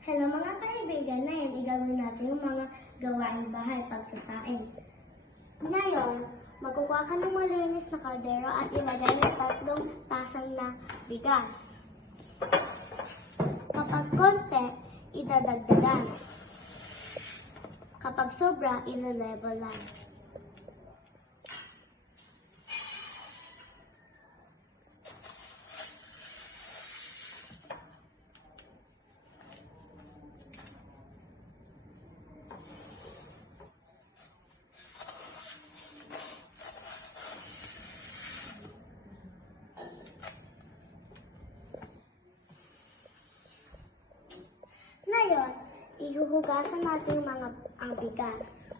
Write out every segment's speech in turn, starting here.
Hello mga kaibigan, ngayon igawin natin yung mga gawaing bahay pagsasaing. Ngayon, magkukuha ka ng malinis na kaldero at ilagay ng 3 tasang na bigas. Kapag konti, idadagdagan. Kapag sobra, ilo-level lang. Ngayon, ihuhugasan natin ang bigas.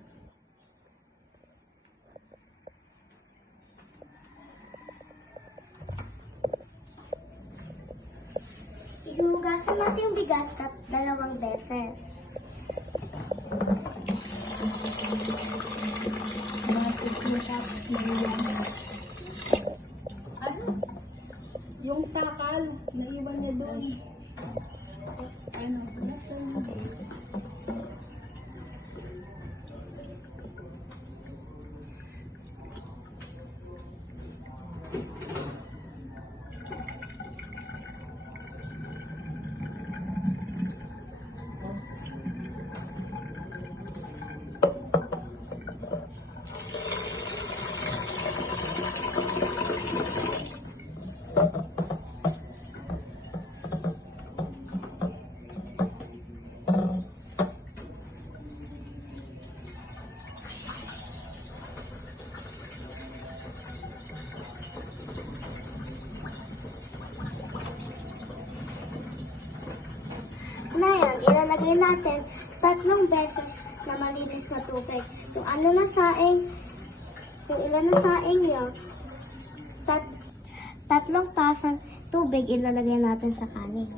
Ihuhugasan natin yung bigas 2 beses. Ano? Yung takal, naiwan niya doon. Ano? Ngayon, ilalagay natin 3 beses na malinis na tubig. Yung ilan na saing nyo, 3 tasang tubig ilalagay natin sa kanin.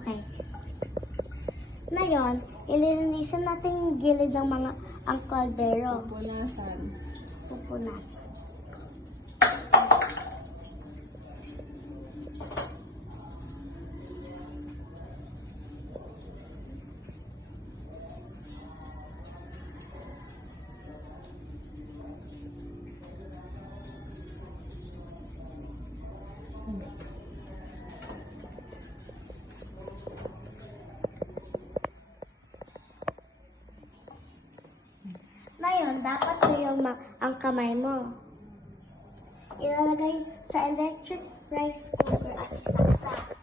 Okay. Ngayon, ililinisan natin yung gilid ng ang kaldero. Punasan. Pupunasan. Ngayon, dapat tuyong ang kamay mo. Ilalagay sa electric rice cooker at isaksak.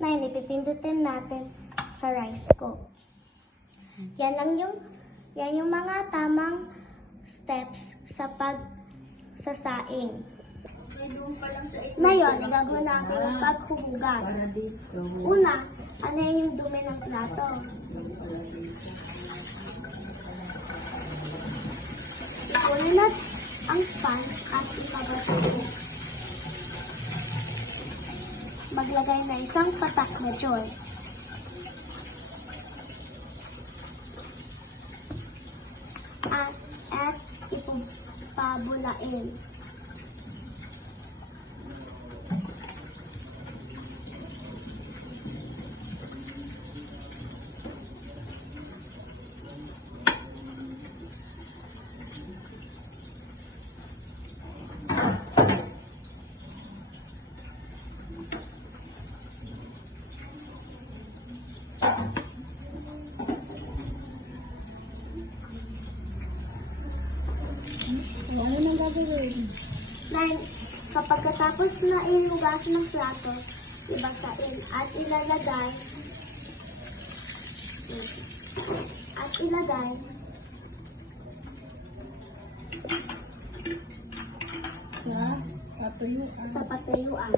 Ngayon, ipipindutin natin sa rice cooker. Yan yung mga tamang steps sa pagsasaing. Ngayon, gagawin natin yung paghuhugas. Una, ano yung dumi ng plato? Ipunin natin ang sponge at ilagay sa sink. Maglagay na isang patak na joy. At ipapabulain. Ano nang gagawin? 9. Kapag katapos na inugasan ng plato, ibasain at ilalagay Sa katuyuan. sa patuyuan.